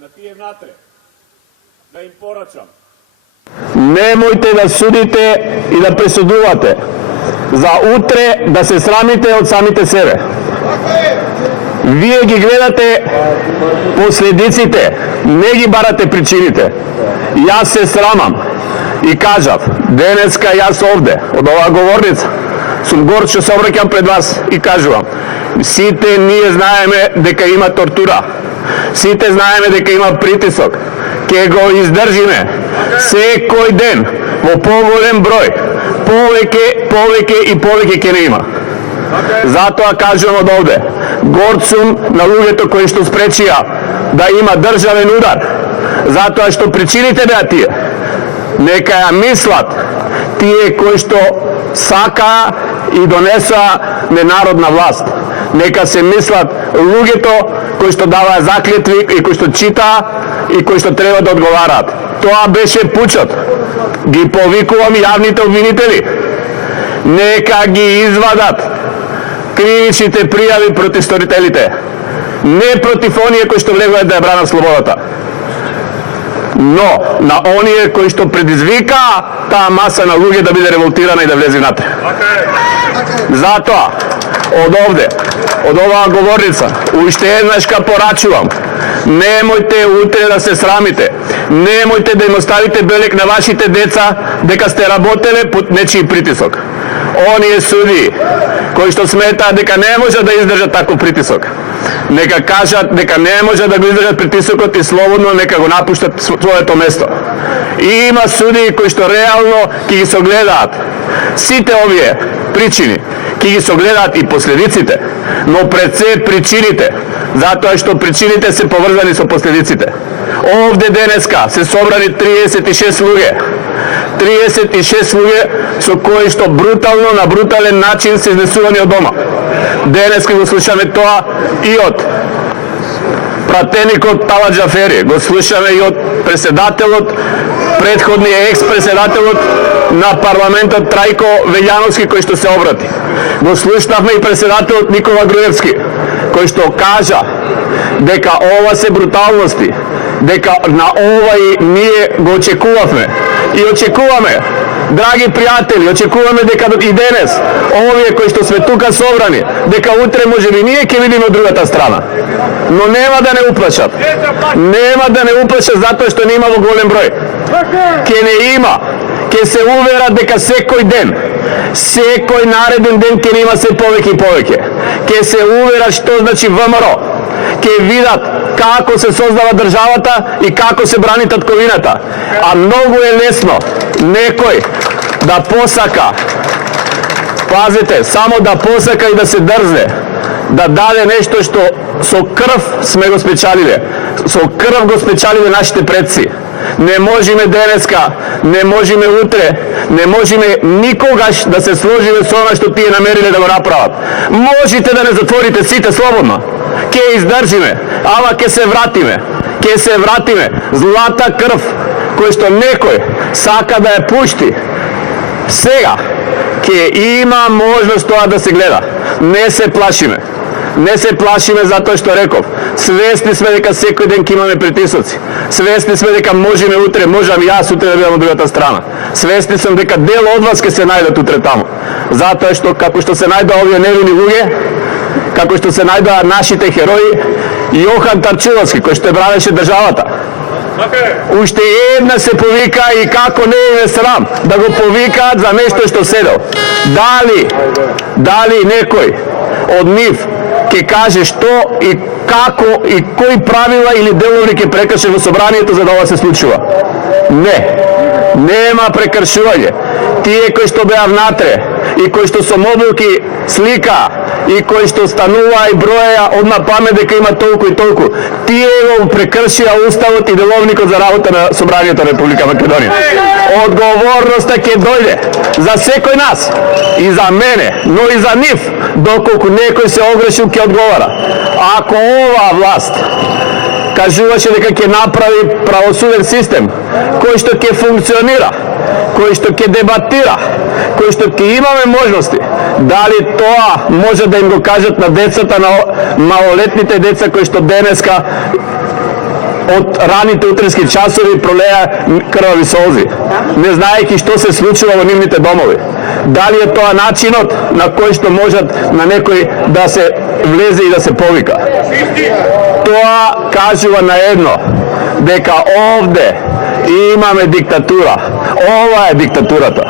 на тие внатре, да им порачам. Немојте да судите и да пресудувате. За утре да се срамите од самите себе. Вие ги гледате последиците, не ги барате причините. Јас се срамам и кажав, денеска јас овде, од оваа говорница, сум горд што се обраќам пред вас и кажувам, сите ние знаеме дека има тортура, сите знаеме дека има притисок, ке го издржиме секој ден во поголем број, повеќе и повеќе ке не има. Затоа кажувам од овде, горд сум на луѓето кои што спречија да има државен удар, затоа што причините беа тие. Нека ја мислат тие кои што сака и донесоа ненародна власт. Нека се мислат луѓето кои што даваа заклетви и кои што читаа и кои што треба да одговараат. Тоа беше пучот. Ги повикувам јавните обвинители. Нека ги извадат кривичните пријави против сторителите. Не против оние кои што влегуваат да ја бранат слободата, но на оние кои што предизвика таа маса на луѓе да биде револтирана и да влезе внатре. Затоа, од овде, од оваа говорница, уште еднаш ка порачувам, немојте утре да се срамите, немојте да им оставите белек на вашите деца дека сте работеле под нечии притисок. Оние суди кои што сметаат дека не може да издржат таков притисок, нека кажат дека не може да го издржат притисокот и слободно нека го напуштат своето место. И има суди кои што реално ќе ги согледаат сите овие причини, ќе ги согледаат и последиците, но пред се причините, затоа што причините се поврзани со последиците. Овде денеска се собрани 36 луѓе. 36 луѓе со кои што брутално, на брутален начин се изнесувани од дома. Денеска го слушаме тоа и од пратеникот Талат Џафери, го слушаме и од преседателот, предходниот екс-преседателот на парламентот Трајко Велјановски кој што се обрати. Го слушнавме и преседателот Никола Груевски кој што кажа дека ова се бруталности, дека на овај ние го очекувавме и очекуваме, драги пријатели, очекуваме дека и денес овие кои што сме тука собрани, дека утре можеби ние ќе видиме од другата страна. Но нема да не уплашат. Нема да не уплашат затоа што не има во голем број. Ке не има, ке се уверат дека секој ден, секој нареден ден ке не има се повеќе и повеќе. Ке се уверат што значи ВМРО. Ке видат како се создава државата и како се брани татковината. А многу е лесно некој да посака, пазете, само да посака и да се дрзне, да даде нешто што со крв сме го спечалиле. Со крв го спечалиле нашите предци. Не можеме денеска, не можеме утре, не можеме никогаш да се сложиме со она што тие намериле да го направат. Можете да не затворите сите слободно. Ке издржиме, ама ке се вратиме. Ке се вратиме. Злата крв кој што некој сака да ја пушти. Сега ке има можност тоа да се гледа. Не се плашиме. Не се плашиме затоа што реков. Свесни сме дека секој ден ќе имаме притисоци. Свесни сме дека можеме утре, можам јас утре да бидам од другата страна. Свесни сум дека дел од вас ќе се најдат утре таму. Затоа што како што се најдоа овие невини луѓе, како што се најдоа нашите херои, Јохан Тарчиловски кој што бранеше државата. Уште една се повика и како не е срам да го повикаат за нешто што седел. Дали некој од нив ќе каже што и како и кои правила или делови ќе прекрши во собранието за да ова се случува? Не. Нема прекршување. Тие кои што беа внатре и кои што со мобилки слика и кои што станува и броја одма памет дека има толку и толку, тие го прекршија уставот и деловникот за работа на собранието на Република Македонија. Одговорноста ќе дојде за секој нас и за мене, но и за нив, доколку некој се огрешил ќе одговара. Ако оваа власт кажуваше дека ќе направи правосуден систем кој што ќе функционира, кој што ќе дебатира, кој што ќе имаме можности, дали тоа може да им го кажат на децата, на малолетните деца кои што денеска од раните утрински часови пролеа крвави солзи, не знаејќи што се случува во нивните домови. Дали е тоа начинот на кој што можат на некој да се влезе и да се повика? Тоа кажува на едно, дека овде имаме диктатура. Ова е диктатурата.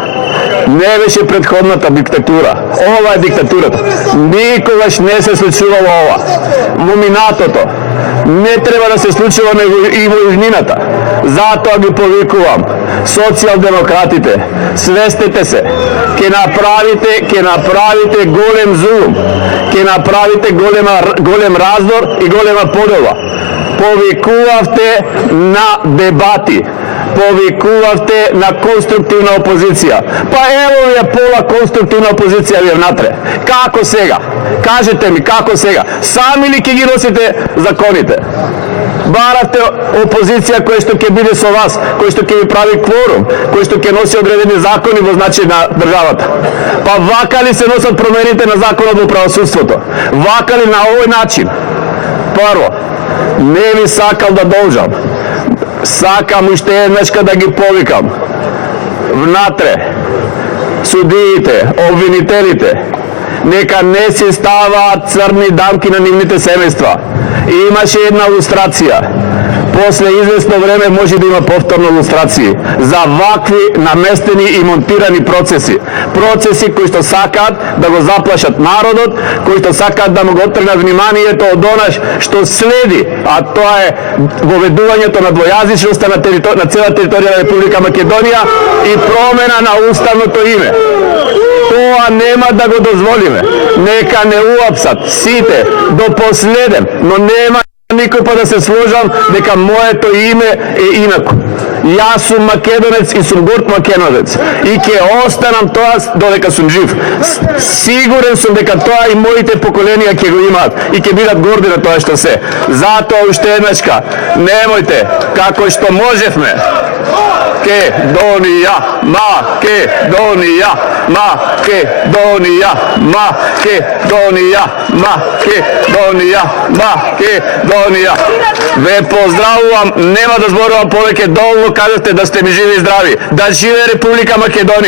Не беше предходната диктатура. Ова е диктатурата. Никогаш не се случувало ова. Во минатото. Не треба да се случува и во иднината. Затоа ги повикувам социјалдемократите, свестете се, ќе направите голем зулум, ќе направите голем раздор и голема подела. Повикувавте на дебати, повикувавте на конструктивна опозиција. Па ево ви е пола конструктивна опозиција ви внатре. Како сега? Кажете ми, како сега? Сами ли ќе ги носите законите? Барате опозиција која што ќе биде со вас, која што ќе ви прави кворум, која што ќе носи одредени закони во значај на државата. Па вака ли се носат промените на законот во правосудството? Вака ли на овој начин? Прво, не ви сакал да должам. Сакам уште еднашка да ги повикам. Внатре, судиите, обвинителите, нека не си ставаат црни дамки на нивните семејства. Имаше една лустрација. После известно време може да има повторно лустрации за вакви наместени и монтирани процеси. Процеси кои што сакаат да го заплашат народот, кои што сакаат да му го оттргнат вниманието од онаш што следи, а тоа е воведувањето на двојазичноста на цела територија на Република Македонија и промена на уставното име. Тоа нема да го дозволиме. Нека не уапсат сите до последен, но нема никој па да се сложам дека моето име е инако. Јас сум македонец и сум горд македонец и ќе останам тоа додека сум жив. Сигурен сум дека тоа и моите поколенија ќе го имаат и ќе бидат горди на тоа што се. Затоа уште еднашка, немојте како што можевме. Македонија, Македонија, Македонија, Македонија, Македонија, Македонија. Ве поздравувам, нема да зборувам повеќе, долу кажете да сте ми живи и здрави. Да живее Република Македонија.